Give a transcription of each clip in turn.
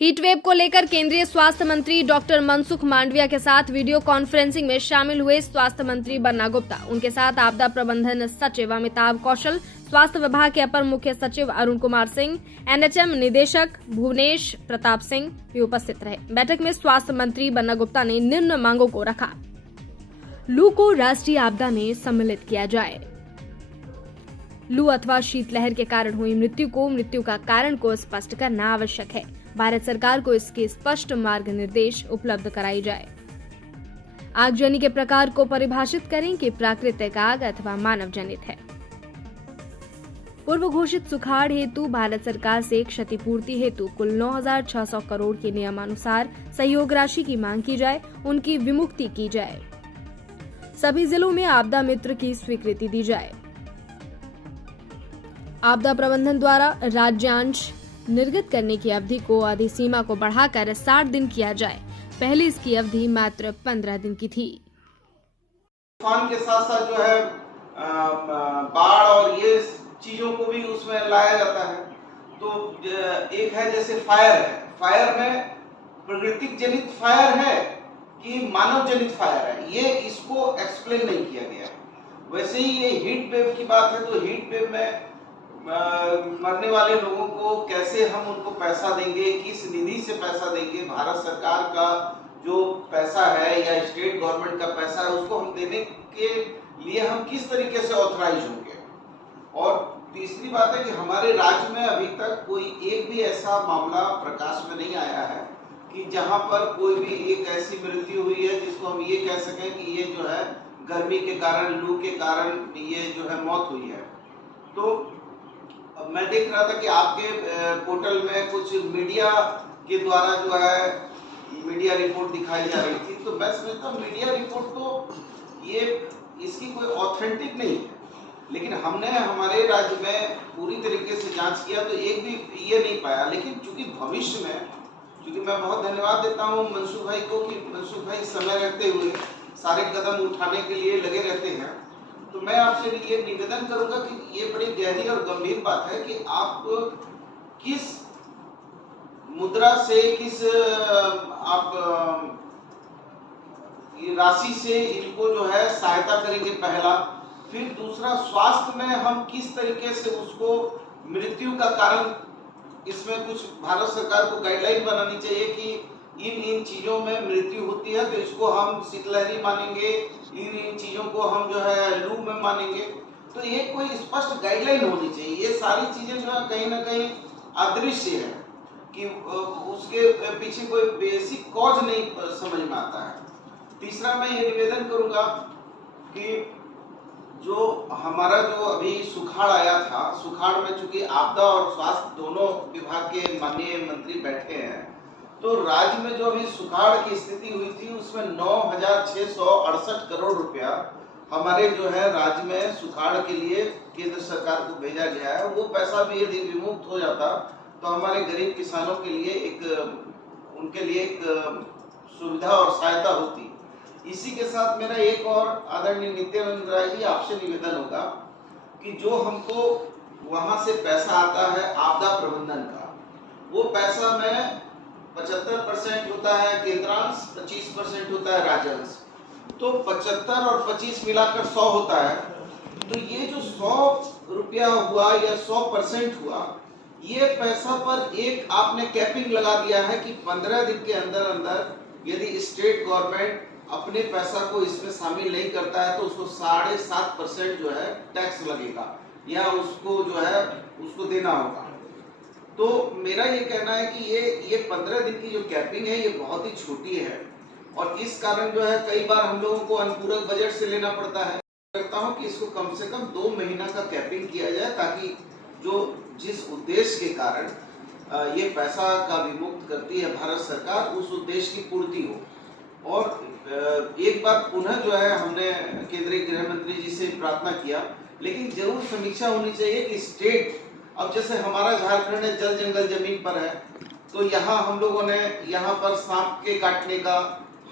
Heat wave को लेकर केंद्रीय स्वास्थ्य मंत्री डॉक्टर मनसुख मांडविया के साथ वीडियो कॉन्फ्रेंसिंग में शामिल हुए स्वास्थ्य मंत्री बन्ना गुप्ता, उनके साथ आपदा प्रबंधन सचिव अमिताभ कौशल, स्वास्थ्य विभाग के अपर मुख्य सचिव अरुण कुमार सिंह, एनएचएम निदेशक भुवनेश प्रताप सिंह भी उपस्थित रहे। बैठक में स्वास्थ्य मंत्री बन्ना गुप्ता ने निम्न मांगों को रखा। लू को राष्ट्रीय आपदा में सम्मिलित किया जाए। लू अथवा शीतलहर के कारण हुई मृत्यु का कारण को स्पष्ट करना आवश्यक है। भारत सरकार को इसके स्पष्ट मार्ग निर्देश उपलब्ध कराई जाए। आगजनी के प्रकार को परिभाषित करें कि प्राकृतिक आग अथवा मानव जनित है। पूर्व घोषित सुखाड़ हेतु भारत सरकार से क्षतिपूर्ति हेतु कुल 9,600 करोड़ के नियमानुसार सहयोग राशि की मांग की जाए, उनकी विमुक्ति की जाए। सभी जिलों में आपदा मित्र की स्वीकृति दी जाए। आपदा प्रबंधन द्वारा राज्यांश निर्गत करने की अवधि को अधिसीमा को बढ़ाकर 60 दिन किया जाए। पहले इसकी अवधि मात्र 15 दिन की थी। तूफान के साथ साथ जो है बाढ़ और ये चीजों को भी उसमें लाया जाता है। तो एक है जैसे फायर है, फायर में प्राकृतिक जनित फायर है कि मानव जनित फायर है, ये इसको एक्सप्लेन नहीं किया गया। वैसे ही ये हीट वेव की बात है, तो हीट वेव में मरने वाले लोगों को कैसे हम उनको पैसा देंगे, किस निधि से पैसा देंगे, भारत सरकार का जो पैसा है या स्टेट गवर्नमेंट का पैसा है उसको हम देने के लिए हम किस तरीके से ऑथराइज होंगे। और तीसरी बात है कि हमारे राज्य में अभी तक कोई एक भी ऐसा मामला प्रकाश में नहीं आया है कि जहां पर कोई भी एक ऐसी मृत्यु हुई है जिसको हम ये कह सकें कि ये जो है गर्मी के कारण, लू के कारण ये जो है मौत हुई है। तो मैं देख रहा था कि आपके पोर्टल में कुछ मीडिया के द्वारा जो है मीडिया रिपोर्ट दिखाई जा रही थी, तो मैं समझता हूँ मीडिया रिपोर्ट तो ये इसकी कोई ऑथेंटिक नहीं है, लेकिन हमने हमारे राज्य में पूरी तरीके से जांच किया तो एक भी ये नहीं पाया। लेकिन चूंकि भविष्य में, चूंकि मैं बहुत धन्यवाद देता हूँ मनसुख भाई को कि मनसुख भाई समय रहते हुए सारे कदम उठाने के लिए लगे रहते हैं, तो मैं आपसे ये निवेदन करूंगा कि ये बड़ी गहरी और गंभीर बात है कि आप किस मुद्रा से, किस आप राशि से इनको जो है सहायता करेंगे, पहला। फिर दूसरा, स्वास्थ्य में हम किस तरीके से उसको मृत्यु का कारण, इसमें कुछ भारत सरकार को गाइडलाइन बनानी चाहिए कि इन चीजों में मृत्यु होती है तो इसको हम शीतलहरी मानेंगे, इन चीजों को हम जो है लू में मानेंगे। तो ये कोई स्पष्ट गाइडलाइन होनी चाहिए। ये सारी चीजें जो है कहीं ना कहीं अदृश्य है कि उसके पीछे कोई बेसिक कॉज नहीं समझ में आता है। तीसरा, मैं ये निवेदन करूंगा कि जो हमारा जो अभी सुखाड़ आया था, सुखाड़ में चूंकि आपदा और स्वास्थ्य दोनों विभाग के माननीय मंत्री बैठे हैं, तो राज्य में जो अभी सुखाड़ की स्थिति हुई थी उसमें 9,668 करोड़ रुपया हमारे जो है राज्य में सुखाड़ के लिए केंद्र सरकार को भेजा गया है। वो पैसा भी यदि विमुक्त हो जाता तो हमारे गरीब किसानों के लिए उनके लिए एक सुविधा और सहायता होती। इसी के साथ मेरा एक और आदरणीय नित्यानंद राय जी आपसे निवेदन होगा कि जो हमको वहां से पैसा आता है आपदा प्रबंधन का, वो पैसा में 75% होता है केंद्रांश, 25% होता है राज्यांश, तो 75 और 25 मिलाकर 100 होता है। तो ये जो 100 रुपया हुआ या 100% हुआ, ये पैसा पर एक आपने कैपिंग लगा दिया है कि 15 दिन के अंदर अंदर यदि स्टेट गवर्नमेंट अपने पैसा को इसमें शामिल नहीं करता है तो उसको 7.5% जो है टैक्स लगेगा या उसको जो है उसको देना होगा। तो मेरा ये कहना है कि ये 15 दिन की जो कैपिंग है ये बहुत ही छोटी है और इस कारण जो है कई बार हम लोगों को अनुपूरक बजट से लेना पड़ता है। करता हूँ कि इसको कम से कम 2 महीना का कैपिंग किया जाए ताकि जिस उद्देश्य के कारण ये पैसा का विमुक्त करती है भारत सरकार, उस उद्देश्य की पूर्ति हो। और एक बार पुनः जो है हमने केंद्रीय गृह मंत्री जी से प्रार्थना किया, लेकिन जरूर समीक्षा होनी चाहिए कि स्टेट, अब जैसे हमारा झारखंड है जल जंगल जमीन पर है, तो यहाँ हम लोगों ने यहाँ पर सांप के काटने का,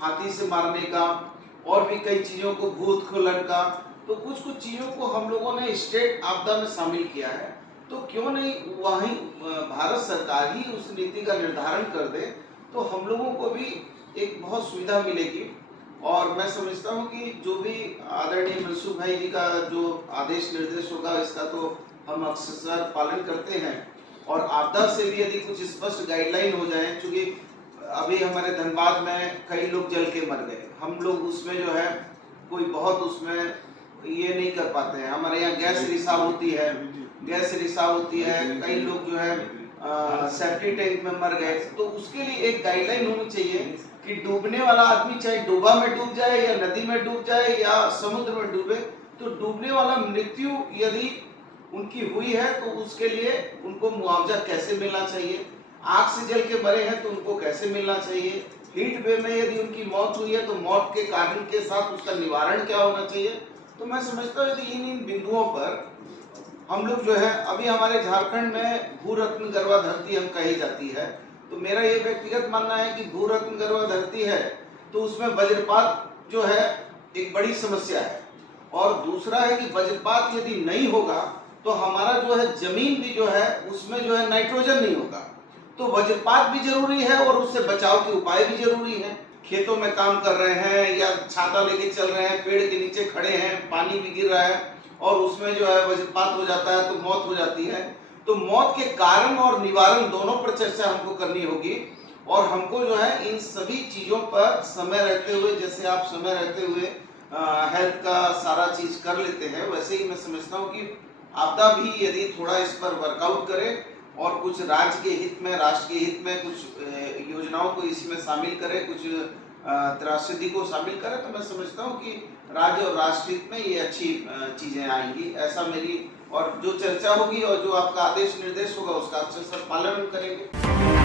हाथी से मारने का और भी कई चीजों को, भूस्खलन का, तो कुछ चीजों को हम लोगों ने स्टेट आपदा में शामिल किया है। तो क्यों नहीं वहीं भारत सरकार ही उस नीति का निर्धारण कर दे, तो हम लोगों को भी एक बहुत सुविधा मिलेगी। और मैं समझता हूँ कि जो भी आदरणीय मनसुख भाई जी का जो आदेश निर्देश होगा, इसका तो हम अक्सर पालन करते हैं। और आपदा से भी यदि कुछ स्पष्ट गाइडलाइन हो जाए, क्योंकि अभी हमारे धनबाद में कई लोग जल के मर गए, हम लोग उसमें जो है कोई बहुत उसमें ये नहीं कर पाते हैं। हमारे यहाँ गैस रिसाव होती है, कई लोग जो है सेफ्टी टैंक में मर गए। तो उसके लिए एक गाइडलाइन होनी चाहिए कि डूबने वाला आदमी चाहे डूबा में डूब जाए या नदी में डूब जाए या समुद्र में डूबे, तो डूबने वाला मृत्यु यदि उनकी हुई है तो उसके लिए उनको मुआवजा कैसे मिलना चाहिए, आग से जल के मरे हैं तो उनको कैसे मिलना चाहिए, हीट वेव में यदि उनकी मौत हुई है तो मौत के कारण के साथ उसका निवारण क्या होना चाहिए। तो मैं समझता हूँ कि इन बिंदुओं पर हम लोग जो है, अभी हमारे झारखंड में भू रत्न गर्वा धरती हम कही जाती है, तो मेरा ये व्यक्तिगत मानना है कि भू रत्न गर्वा धरती है तो उसमें वज्रपात जो है एक बड़ी समस्या है। और दूसरा है कि वज्रपात यदि नहीं होगा तो हमारा जो है जमीन भी जो है उसमें जो है नाइट्रोजन नहीं होगा। तो वज्रपात भी जरूरी है और उससे बचाव के उपाय भी जरूरी है। खेतों में काम कर रहे हैं या छाता लेके चल रहे हैं, पेड़ के नीचे खड़े हैं, पानी भी गिर रहा है और उसमें जो है वज्रपात हो जाता है तो मौत हो जाती है। तो मौत के कारण और निवारण दोनों पर चर्चा हमको करनी होगी। और हमको जो है इन सभी चीजों पर समय रहते हुए, जैसे आप समय रहते हुए हेल्थ का सारा चीज कर लेते हैं, वैसे ही मैं समझता हूँ कि आपदा भी यदि थोड़ा इस पर वर्कआउट करे और कुछ राज्य के हित में, राष्ट्र के हित में कुछ योजनाओं को इसमें शामिल करे, कुछ त्रासदी को शामिल करे, तो मैं समझता हूँ कि राज्य और राष्ट्र हित में ये अच्छी चीजें आएंगी, ऐसा मेरी। और जो चर्चा होगी और जो आपका आदेश निर्देश होगा उसका अच्छे से पालन करेंगे।